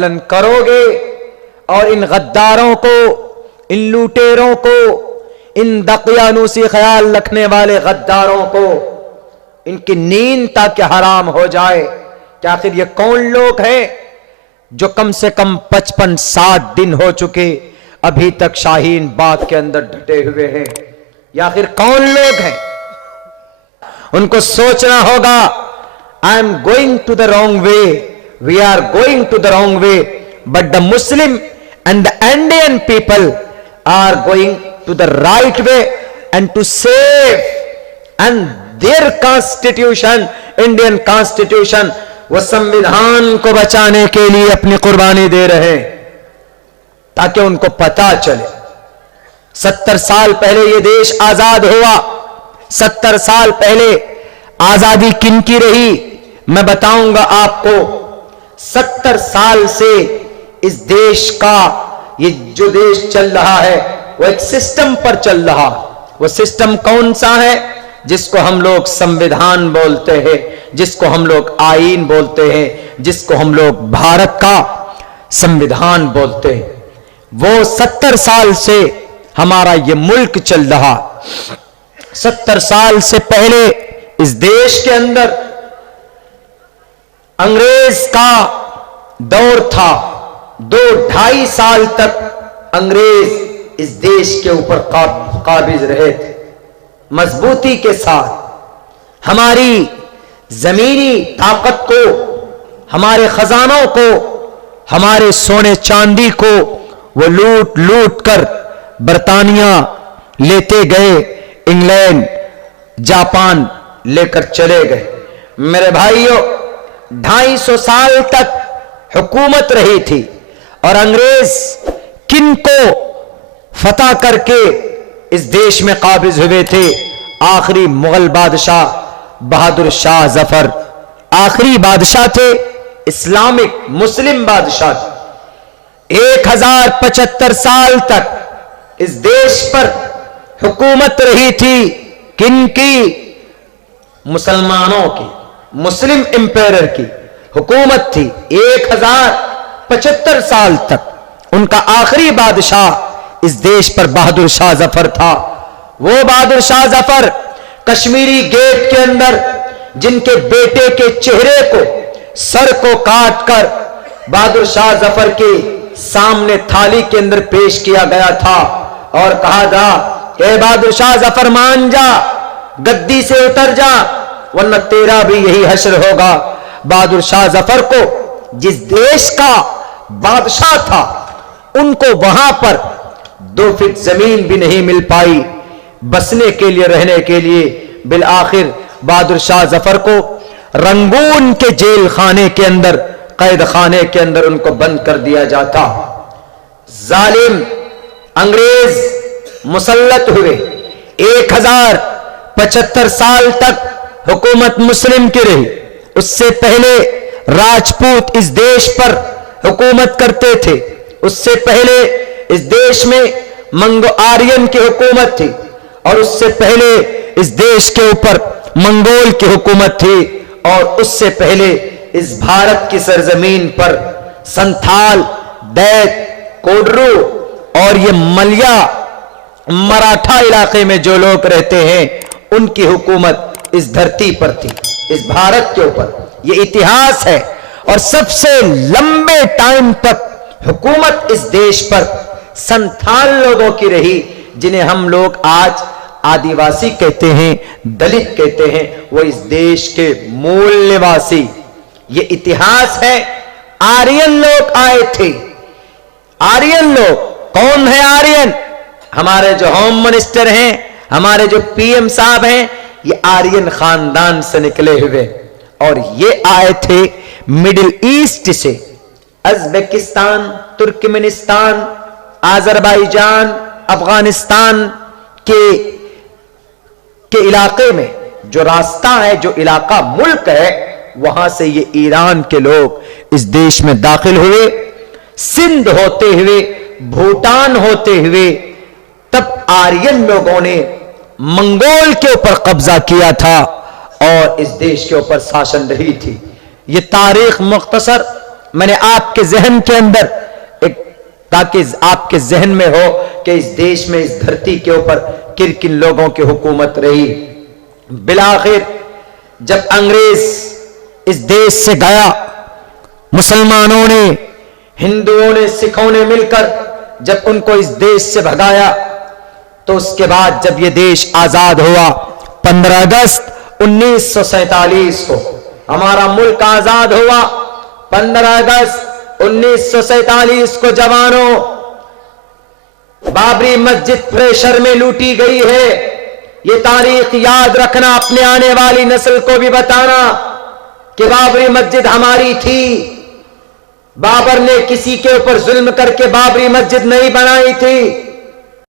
पालन करोगे और इन गद्दारों को, इन लुटेरों को, इन दकियानूसी ख्याल रखने वाले गद्दारों को इनकी नींद ताकि हराम हो जाए कि आखिर ये कौन लोग हैं जो कम से कम 55-60 दिन हो चुके अभी तक शाहीन बाग के अंदर डटे हुए हैं। या आखिर कौन लोग हैं? उनको सोचना होगा, I am going to the wrong way, we are going to the wrong way, but the Muslim and the Indian people are going to the right way and to save and their constitution, Indian constitution, वो संविधान को बचाने के लिए अपनी कुर्बानी दे रहे हैं ताकि उनको पता चले 70 साल पहले ये देश आजाद हुआ। 70 साल पहले आजादी किनकी रही मैं बताऊंगा आपको। 70 साल से इस देश का, ये जो देश चल रहा है वो एक सिस्टम पर चल रहा। वो सिस्टम कौन सा है? जिसको हम लोग संविधान बोलते हैं, जिसको हम लोग आईन बोलते हैं, जिसको हम लोग भारत का संविधान बोलते हैं। वो 70 साल से हमारा ये मुल्क चल रहा। 70 साल से पहले इस देश के अंदर अंग्रेज का दौर था। 2-2.5 साल तक अंग्रेज इस देश के ऊपर काबिज रहे थे मजबूती के साथ। हमारी जमीनी ताकत को, हमारे खजानों को, हमारे सोने चांदी को वो लूट लूट कर बर्तानिया लेते गए, इंग्लैंड, जापान लेकर चले गए। मेरे भाइयों, 250 साल तक हुकूमत रही थी और अंग्रेज किन को फतह करके इस देश में काबिज हुए थे? आखिरी मुगल बादशाह बहादुर शाह जफर आखिरी बादशाह थे, इस्लामिक मुस्लिम बादशाह थे। 1075 साल तक इस देश पर हुकूमत रही थी। किनकी? मुसलमानों की, मुस्लिम एम्पायर की हुकूमत थी 1075 साल तक। उनका आखिरी बादशाह इस देश पर बहादुर शाह जफर था। वो बहादुर शाह जफर कश्मीरी गेट के अंदर जिनके बेटे के चेहरे को, सर को काट कर बहादुर शाह जफर के सामने थाली के अंदर पेश किया गया था और कहा था कि बहादुर शाह जफर मान जा, गद्दी से उतर जा, वरना तेरा भी यही हश्र होगा। बहादुर शाह जफर को, जिस देश का बादशाह था, उनको वहां पर 2 फीट जमीन भी नहीं मिल पाई बसने के लिए, रहने के लिए। बिल आखिर बहादुर शाह जफर को रंगून के जेल खाने के अंदर, कैद खाने के अंदर उनको बंद कर दिया जाता। जालिम अंग्रेज मुसल्लत हुए। 1075 साल तक हुकूमत मुस्लिम की रही। उससे पहले राजपूत इस देश पर हुकूमत करते थे। उससे पहले इस देश में मंगो आर्यन की हुकूमत थी और उससे पहले इस देश के ऊपर मंगोल की हुकूमत थी और उससे पहले इस भारत की सरजमीन पर संथाल, दैत, कोडरू और ये मलिया, मराठा इलाके में जो लोग रहते हैं उनकी हुकूमत इस धरती पर थी, इस भारत के ऊपर। ये इतिहास है और सबसे लंबे टाइम तक हुकूमत इस देश पर संथाल लोगों की रही, जिन्हें हम लोग आज आदिवासी कहते हैं, दलित कहते हैं। वो इस देश के मूल निवासी। ये इतिहास है। आर्यन लोग आए थे। आर्यन लोग कौन है? आर्यन हमारे जो होम मिनिस्टर हैं, हमारे जो पीएम साहब हैं, ये आर्यन खानदान से निकले हुए और ये आए थे मिडिल ईस्ट से। उज़्बेकिस्तान, तुर्कमेनिस्तान, आज़रबाईजान, अफगानिस्तान के इलाके में जो रास्ता है, जो इलाका, मुल्क है, वहां से ये ईरान के लोग इस देश में दाखिल हुए। सिंध होते हुए, भूटान होते हुए, तब आर्यन लोगों ने मंगोल के ऊपर कब्जा किया था और इस देश के ऊपर शासन रही थी। ये तारीख मुख्तसर मैंने आपके जहन के अंदर एक, ताकि आपके जहन में हो कि इस देश में, इस धरती के ऊपर किन किन लोगों की हुकूमत रही। बिलाखिर जब अंग्रेज इस देश से गया, मुसलमानों ने, हिंदुओं ने, सिखों ने मिलकर जब उनको इस देश से भगाया, तो उसके बाद जब यह देश आजाद हुआ 15 अगस्त 1947 को, हमारा मुल्क आजाद हुआ 15 अगस्त 1947 को। जवानों, बाबरी मस्जिद प्रेशर में लूटी गई है। ये तारीख याद रखना, अपने आने वाली नस्ल को भी बताना कि बाबरी मस्जिद हमारी थी। बाबर ने किसी के ऊपर जुल्म करके बाबरी मस्जिद नहीं बनाई थी।